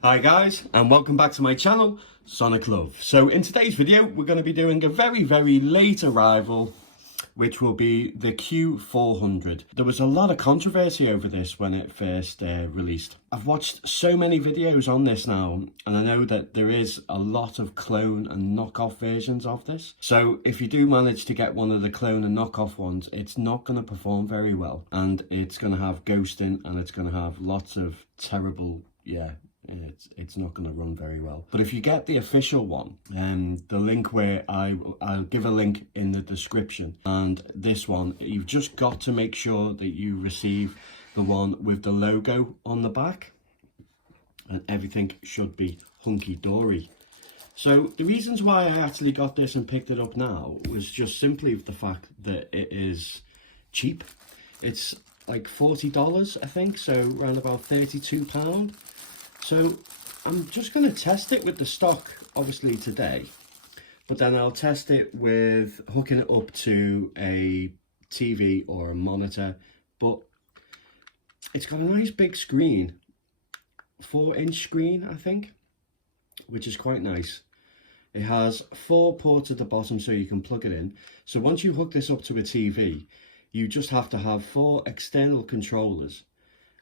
Hi guys, and welcome back to my channel, Sonic Love. So in today's video, we're going to be doing a very late arrival, which will be the Q400. There was a lot of controversy over this when it first released. I've watched so many videos on this now, and I know that there is a lot of clone and knockoff versions of this. So if you do manage to get one of the clone and knockoff ones, it's not going to perform very well. And it's going to have ghosting, and it's going to have lots of terrible, it's not going to run very well. But if you get the official one, the link where I'll give a link in the description, and this one, you've just got to make sure that you receive the one with the logo on the back, and everything should be hunky-dory. So the reasons why I actually got this and picked it up now was just simply the fact that it is cheap. It's like $40, I think, so around about £32. So I'm just going to test it with the stock, obviously, today. But then I'll test it with hooking it up to a TV or a monitor. But it's got a nice big screen, 4-inch screen, I think, which is quite nice. It has 4 ports at the bottom so you can plug it in. So once you hook this up to a TV, you just have to have 4 external controllers.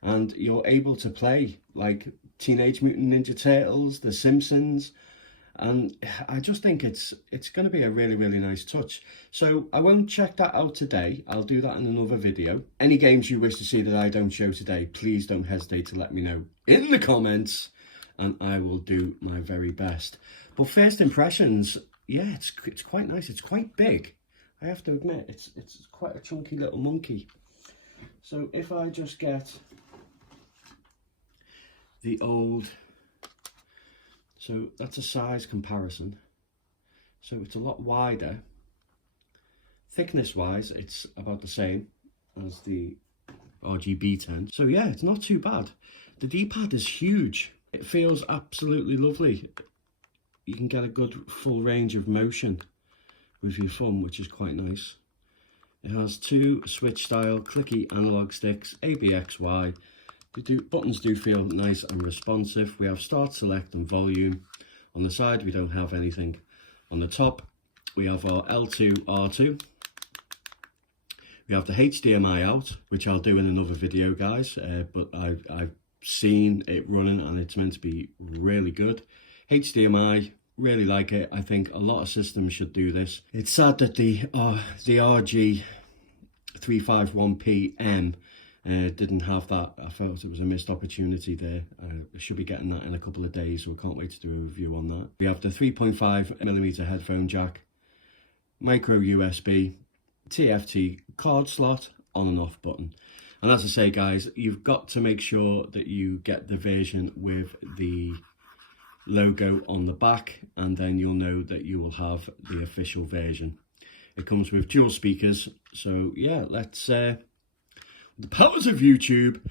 And you're able to play like Teenage Mutant Ninja Turtles, The Simpsons, and I just think it's going to be a really nice touch. So I won't check that out today. I'll do that in another video. Any games you wish to see that I don't show today, please don't hesitate to let me know in the comments, and I will do my very best. But first impressions, yeah, it's quite nice. It's quite big. I have to admit, it's quite a chunky little monkey. So if I just get the old, so that's a size comparison, so it's a lot wider. Thickness wise, it's about the same as the RGB10. So yeah, it's not too bad. The D-pad is huge. It feels absolutely lovely. You can get a good full range of motion with your thumb, which is quite nice. It has 2 switch style clicky analog sticks, ABXY. The buttons do feel nice and responsive. We have start, select and volume. On the side we don't have anything. On the top we have our L2, R2. We have the HDMI out, which I'll do in another video, guys, but I've seen it running and it's meant to be really good. HDMI, really like it. I think a lot of systems should do this. It's sad that the RG351PM didn't have that. I felt it was a missed opportunity there. I should be getting that in a couple of days, so I can't wait to do a review on that. We have the 3.5mm headphone jack, micro USB, TFT card slot, on and off button. And as I say, guys, you've got to make sure that you get the version with the logo on the back, and then you'll know that you will have the official version. It comes with dual speakers, so yeah, let's the powers of YouTube,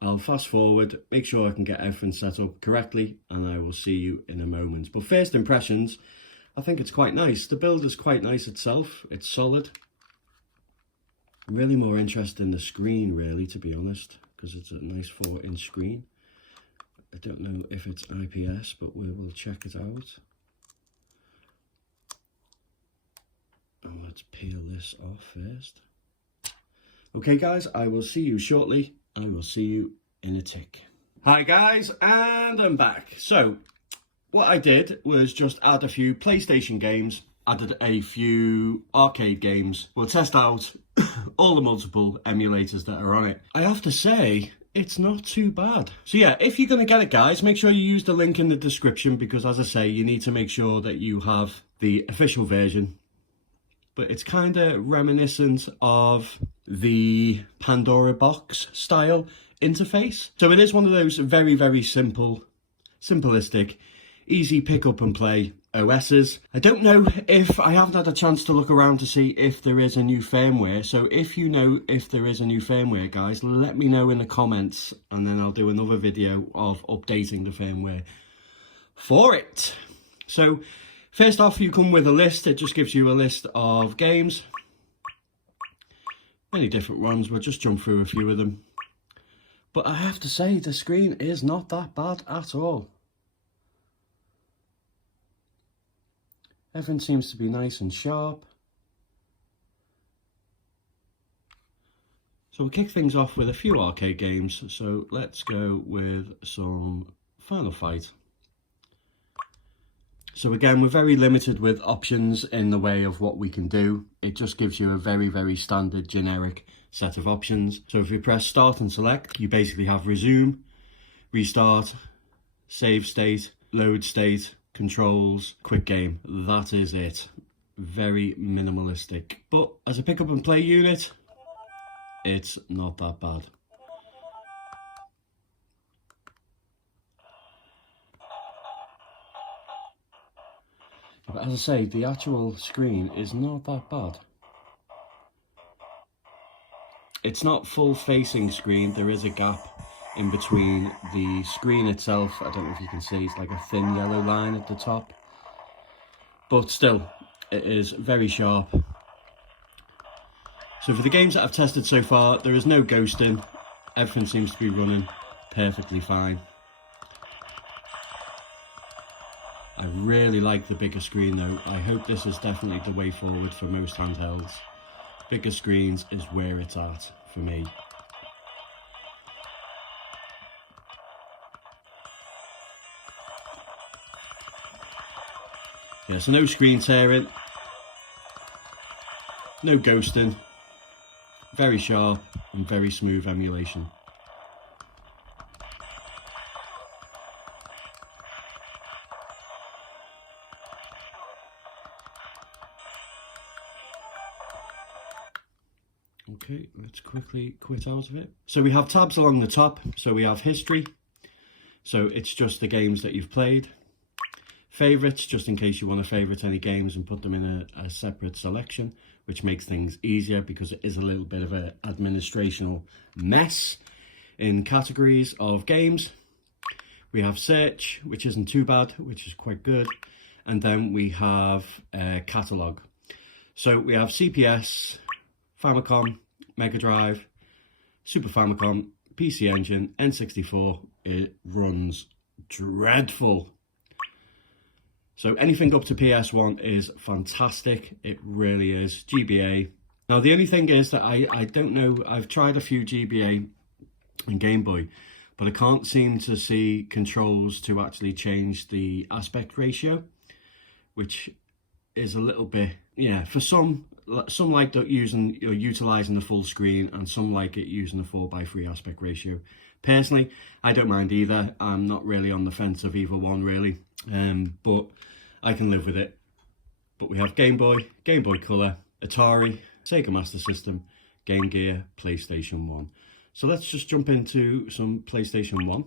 I'll fast forward, make sure I can get everything set up correctly, and I will see you in a moment. But first impressions, I think it's quite nice. The build is quite nice itself. It's solid. I'm really more interested in the screen, really, to be honest, because it's a nice 4-inch screen. I don't know if it's IPS, but we will check it out. And let's peel this off first. Okay guys, I will see you shortly. I will see you in a tick. Hi guys, and I'm back. So what I did was just add a few PlayStation games, added a few arcade games. We'll test out all the multiple emulators that are on it. I have to say, it's not too bad. So yeah, if you're going to get it, guys, make sure you use the link in the description, because as I say, you need to make sure that you have the official version. But it's kind of reminiscent of the Pandora box style interface. So it is one of those very simplistic, easy pick up and play OSs. I don't know if, I haven't had a chance to look around to see if there is a new firmware. So if you know if there is a new firmware, guys, let me know in the comments, and then I'll do another video of updating the firmware for it. So first off, you come with a list. It just gives you a list of games. Many different ones. We'll just jump through a few of them. But I have to say, the screen is not that bad at all. Everything seems to be nice and sharp. So we'll kick things off with a few arcade games. So let's go with some Final Fight. So again, we're very limited with options in the way of what we can do. It just gives you a very, very standard generic set of options. So if you press start and select, you basically have resume, restart, save state, load state, controls, quick game. That is it. Very minimalistic. But as a pick up and play unit, it's not that bad. But as I say, the actual screen is not that bad. It's not full facing screen. There is a gap in between the screen itself. I don't know if you can see, it's like a thin yellow line at the top. But still, it is very sharp. So for the games that I've tested so far, there is no ghosting. Everything seems to be running perfectly fine. I really like the bigger screen though. I hope this is definitely the way forward for most handhelds. Bigger screens is where it's at for me. Yeah, so no screen tearing, no ghosting, very sharp and very smooth emulation. Okay, let's quickly quit out of it. So we have tabs along the top. So we have history. So it's just the games that you've played. Favorites, just in case you want to favorite any games and put them in a separate selection, which makes things easier because it is a little bit of an administrational mess in categories of games. We have search, which isn't too bad, which is quite good. And then we have catalog. So we have CPS, Famicom, Mega Drive, Super Famicom, PC Engine, N64. It runs dreadful. So anything up to PS1 is fantastic. It really is. GBA. Now the only thing is that I don't know, I've tried a few GBA and Game Boy, but I can't seem to see controls to actually change the aspect ratio, which is a little bit, yeah, for some like using or utilizing the full screen, and some like it using the 4:3 aspect ratio. Personally, I don't mind either. I'm not really on the fence of either one really, but I can live with it. But we have Game Boy, Game Boy Color, Atari, Sega Master System, Game Gear, PlayStation 1. So let's just jump into some PlayStation 1.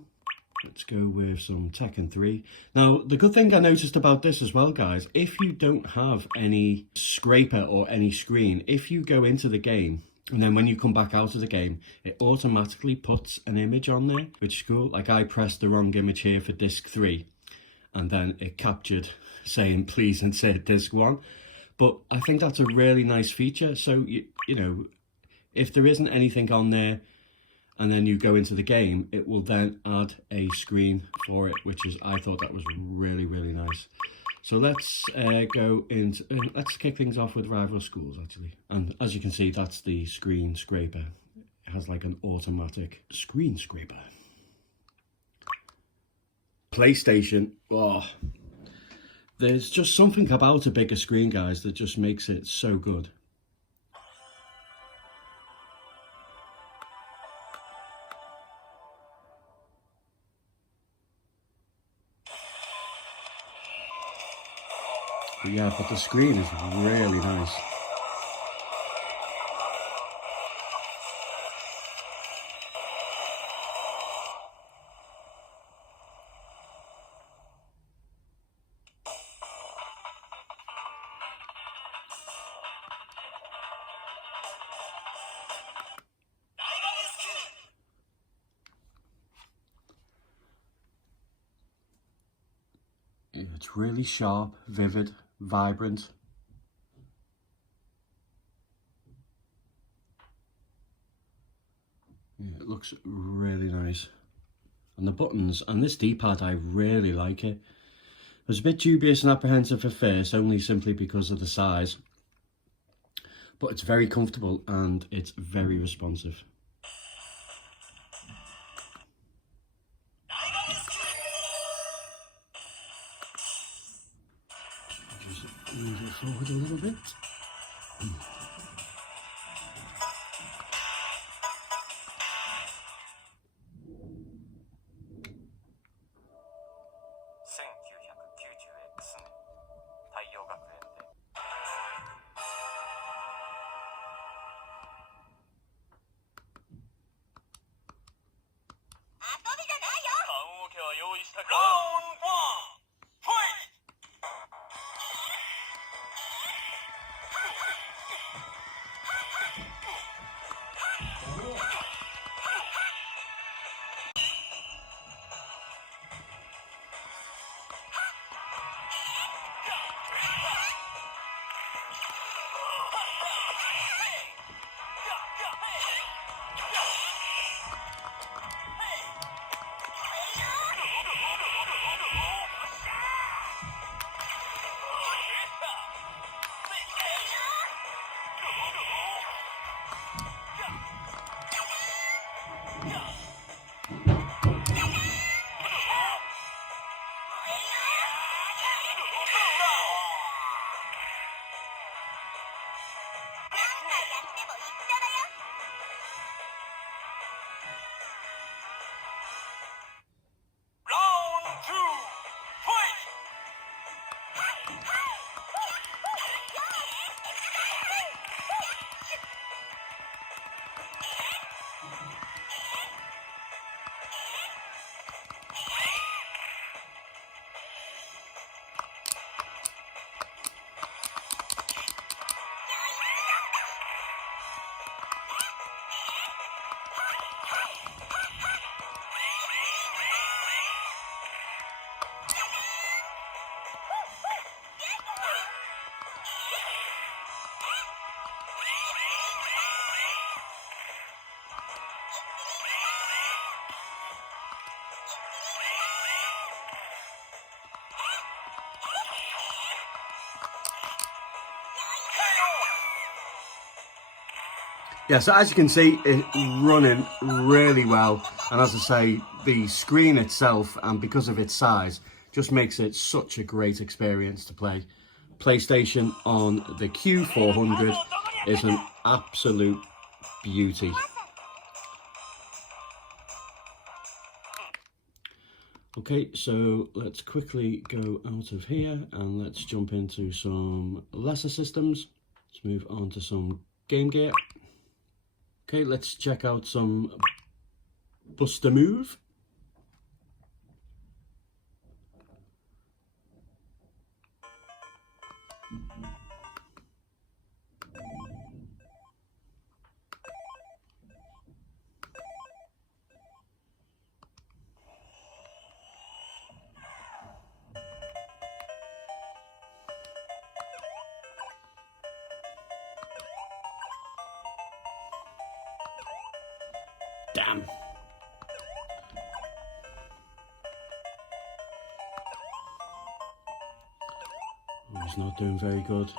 Let's go with some Tekken 3. Now, the good thing I noticed about this as well, guys, if you don't have any scraper or any screen, if you go into the game, and then when you come back out of the game, it automatically puts an image on there, which is cool. Like I pressed the wrong image here for disc 3, and then it captured saying, please insert disc 1. But I think that's a really nice feature. So, you know, if there isn't anything on there, and then you go into the game, it will then add a screen for it, which is, I thought that was really, really nice. So let's go into, let's kick things off with Rival Schools actually. And as you can see, that's the screen scraper. It has like an automatic screen scraper. PlayStation, oh, there's just something about a bigger screen, guys, that just makes it so good. Yeah, but the screen is really nice. It's really sharp, vivid, vibrant. Yeah, it looks really nice. And the buttons and this D-pad, I really like it. was a bit dubious and apprehensive at first, only simply because of the size. But it's very comfortable and it's very responsive. Just move it forward a little bit. Yeah, so as you can see, it's running really well. And as I say, the screen itself, and because of its size, just makes it such a great experience to play. PlayStation on the Q400 is an absolute beauty. Okay, so let's quickly go out of here and let's jump into some lesser systems. Let's move on to some Game Gear. Okay, let's check out some Buster Move. Damn. Oh, he's not doing very good.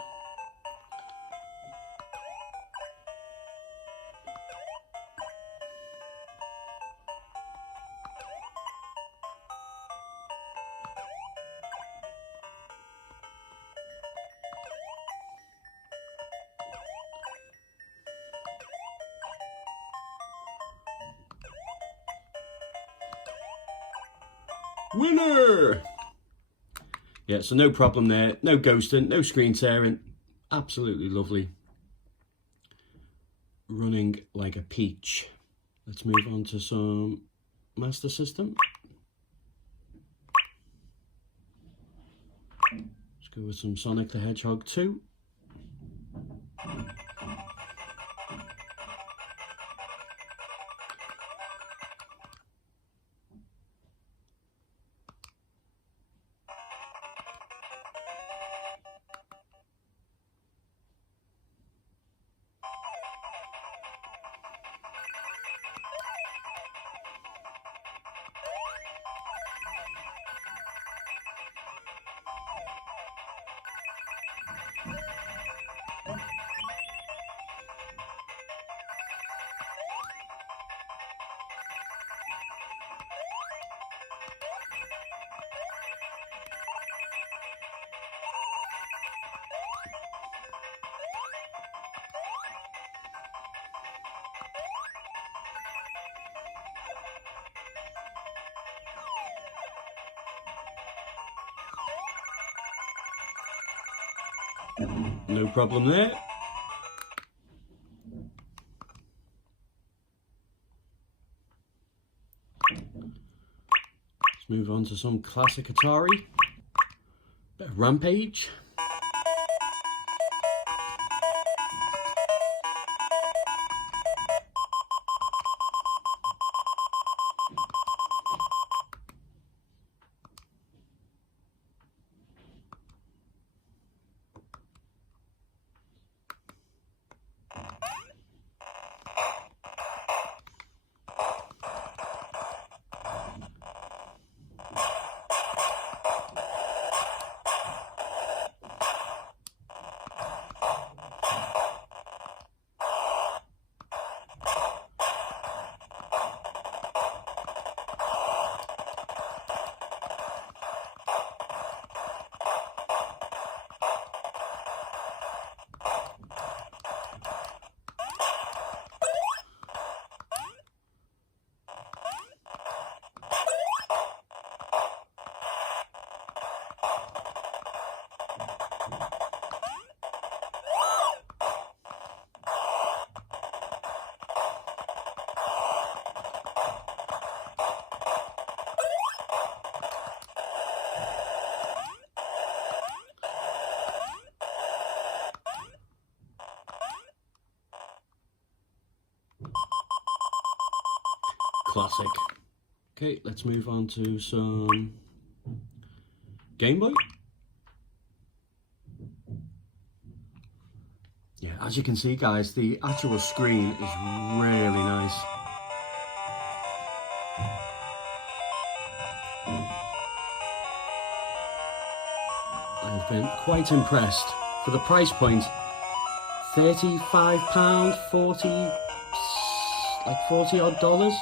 Winner! Yeah, so no problem there, no ghosting, no screen tearing, absolutely lovely. Running like a peach. Let's move on to some Master System. Let's go with some Sonic the Hedgehog 2. No problem there. Let's move on to some classic Atari. Bit of Rampage. Classic. Okay, let's move on to some Game Boy. Yeah, as you can see, guys, the actual screen is really nice. I've been quite impressed. For the price point, £35, 40, like 40 odd dollars.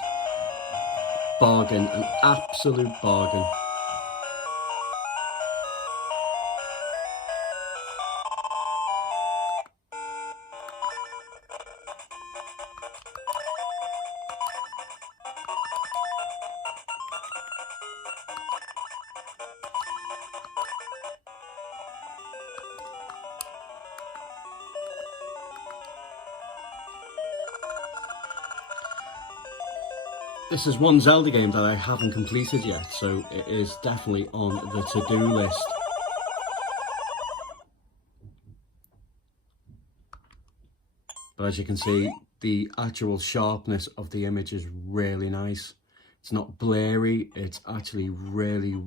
Bargain, an absolute bargain. This is one Zelda game that I haven't completed yet, so it is definitely on the to-do list. But as you can see, the actual sharpness of the image is really nice. It's not blurry, it's actually really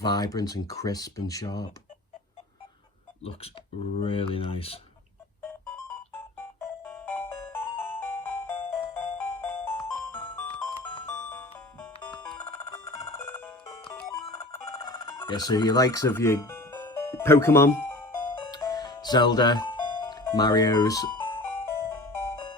vibrant and crisp and sharp. Looks really nice. Yeah, so your likes of your Pokemon, Zelda, Mario's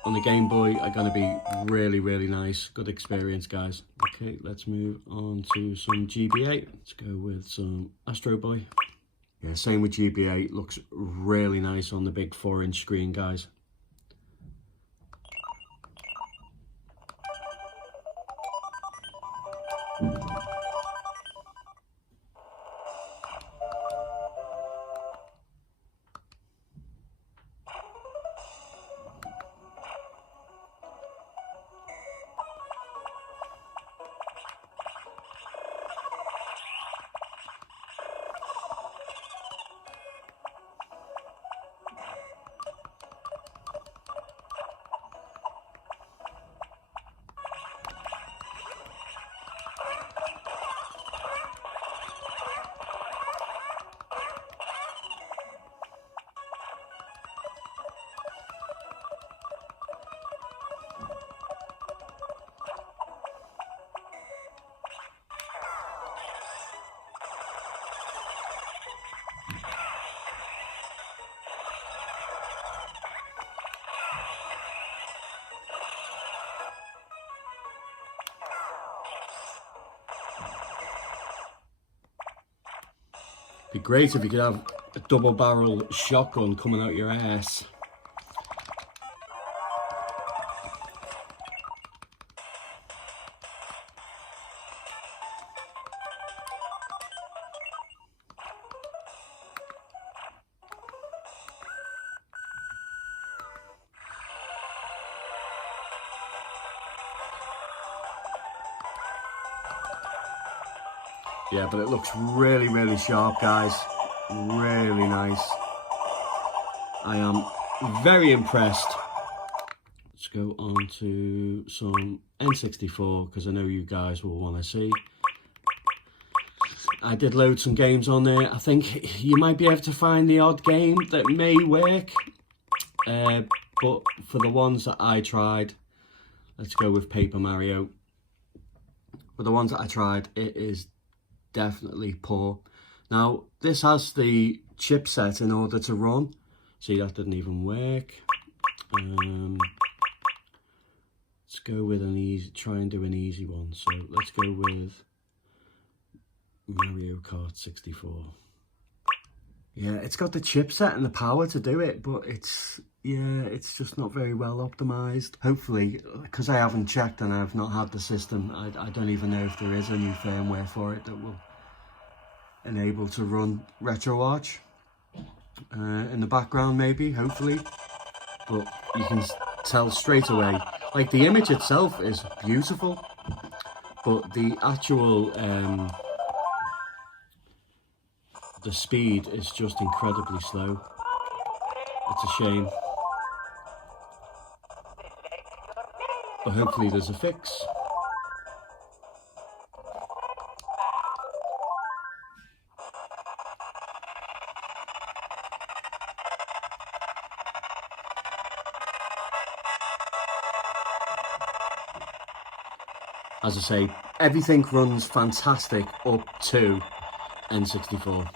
on the Game Boy are going to be really, really nice. Good experience, guys. Okay, let's move on to some GBA. Let's go with some Astro Boy. Yeah, same with GBA. Looks really nice on the big 4-inch screen, guys. Be great if you could have a double barrel shotgun coming out your ass. Yeah, but it looks really, really sharp, guys. Really nice. I am very impressed. Let's go on to some N64, because I know you guys will want to see. I did load some games on there. I think you might be able to find the odd game that may work. But for the ones that I tried, let's go with Paper Mario. For the ones that I tried, it is definitely poor. Now, this has the chipset in order to run. See, that didn't even work. Let's go with an easy, try and do an easy one. So let's go with Mario Kart 64. Yeah, it's got the chipset and the power to do it, but it's just not very well optimized. Hopefully, because I haven't checked and I've not had the system, I don't even know if there is a new firmware for it that will enable to run RetroArch in the background, maybe, hopefully. But you can tell straight away, like, the image itself is beautiful, but the actual the speed is just incredibly slow. It's a shame, but hopefully there's a fix. As I say, everything runs fantastic up to N64.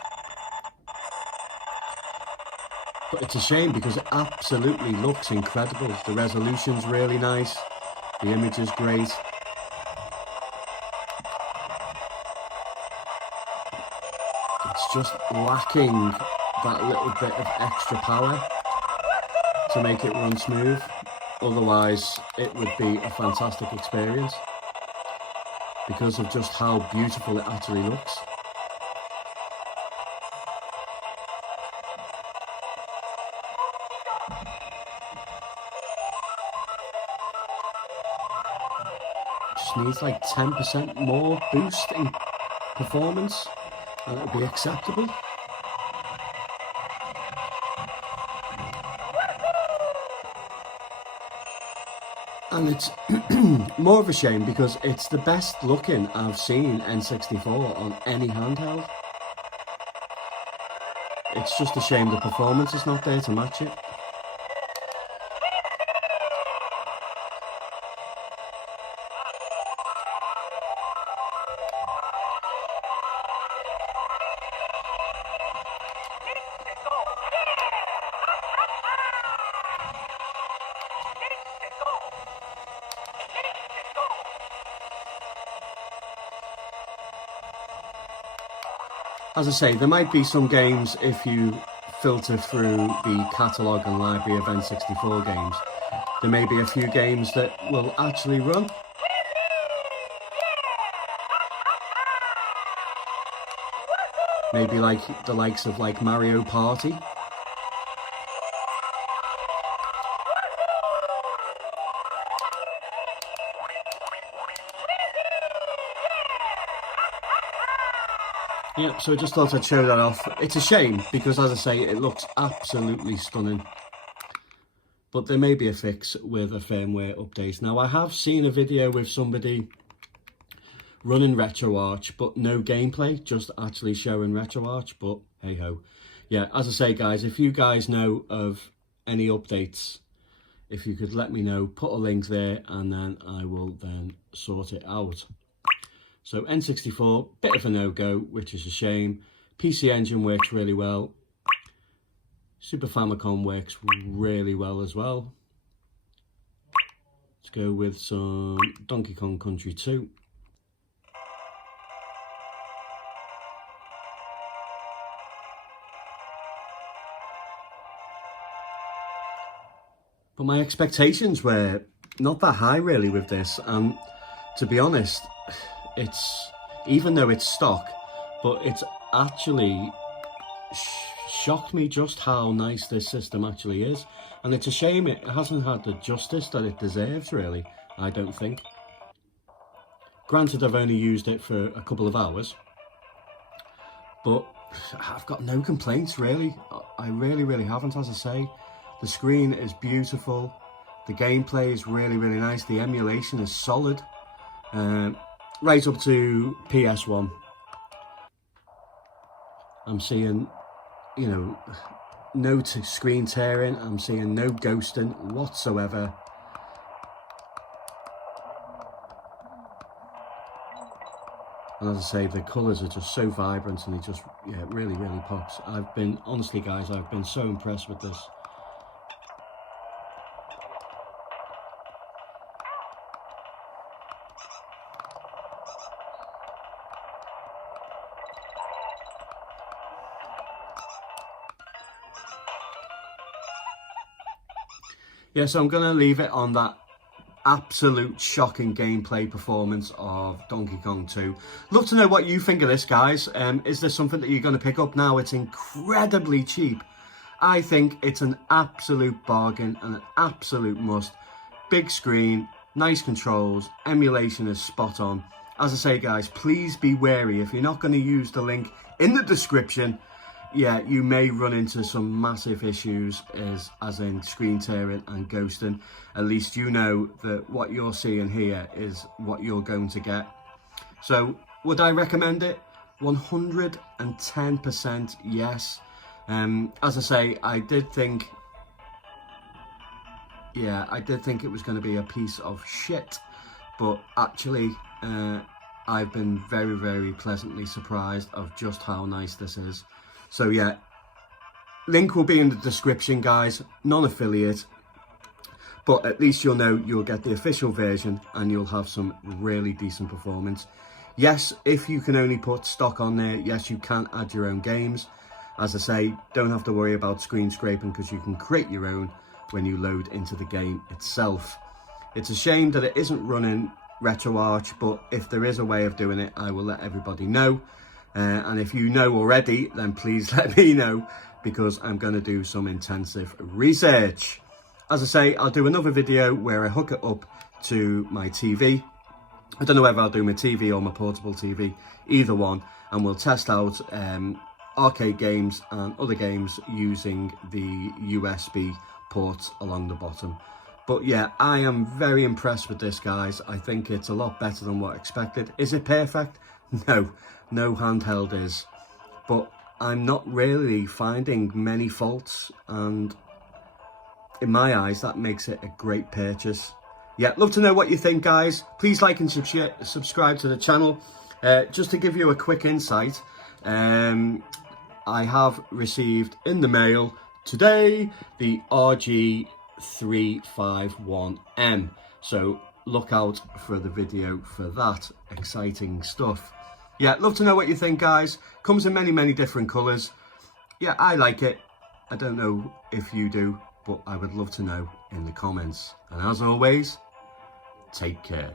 But it's a shame because it absolutely looks incredible. The resolution's really nice, the image is great. It's just lacking that little bit of extra power to make it run smooth. Otherwise, it would be a fantastic experience because of just how beautiful it actually looks. Just needs like 10% more boost in performance and it'll be acceptable. And it's more of a shame because it's the best looking I've seen N64 on any handheld. It's just a shame the performance is not there to match it. As I say, there might be some games, if you filter through the catalogue and library of N64 games, there may be a few games that will actually run. Maybe like the likes of like Mario Party. Yeah, so I just thought I'd show that off. It's a shame because, as I say, it looks absolutely stunning. But there may be a fix with a firmware update. Now, I have seen a video with somebody running RetroArch, but no gameplay, just actually showing RetroArch, but hey ho. Yeah, as I say, guys, if you guys know of any updates, if you could let me know, put a link there, and then I will then sort it out. So N64, bit of a no-go, which is a shame. PC Engine works really well. Super Famicom works really well as well. Let's go with some Donkey Kong Country 2. But my expectations were not that high really with this, and to be honest, it's, even though it's stock, but it's actually shocked me just how nice this system actually is. And it's a shame it hasn't had the justice that it deserves, really, I don't think. Granted, I've only used it for a couple of hours, but I've got no complaints really. I really haven't. As I say, the screen is beautiful, the gameplay is really nice, the emulation is solid, right up to PS1. I'm seeing, you know, no screen tearing, I'm seeing no ghosting whatsoever. And as I say, the colours are just so vibrant, and it just, yeah, it really pops. Honestly guys, I've been so impressed with this. Yeah, so I'm going to leave it on that absolute shocking gameplay performance of Donkey Kong 2. Love to know what you think of this, guys. Is this something that you're going to pick up now? It's incredibly cheap. I think it's an absolute bargain and an absolute must. Big screen, nice controls, emulation is spot on. As I say, guys, please be wary. If you're not going to use the link in the description, yeah, you may run into some massive issues as in screen tearing and ghosting. At least you know that what you're seeing here is what you're going to get. So would I recommend it? 110% yes. As I say, I did think it was going to be a piece of shit, but actually I've been very pleasantly surprised of just how nice this is. So yeah, link will be in the description, guys, non-affiliate, but at least you'll know you'll get the official version and you'll have some really decent performance. Yes, if you can only put stock on there, yes, you can add your own games. As I say, don't have to worry about screen scraping because you can create your own when you load into the game itself. It's a shame that it isn't running RetroArch, but if there is a way of doing it, I will let everybody know. And if you know already, then please let me know, because I'm going to do some intensive research. As I say, I'll do another video where I hook it up to my TV. I don't know whether I'll do my TV or my portable TV, either one, and we'll test out arcade games and other games using the USB ports along the bottom. But yeah, I am very impressed with this, guys. I think it's a lot better than what I expected. Is it perfect? No handheld is, but I'm not really finding many faults, and in my eyes that makes it a great purchase. Yeah, love to know what you think, guys. Please like and subscribe to the channel. Just to give you a quick insight, I have received in the mail today the RG351M, so look out for the video for that exciting stuff. Yeah, love to know what you think, guys. Comes in many different colours. Yeah, I like it. I don't know if you do, but I would love to know in the comments. And as always, take care.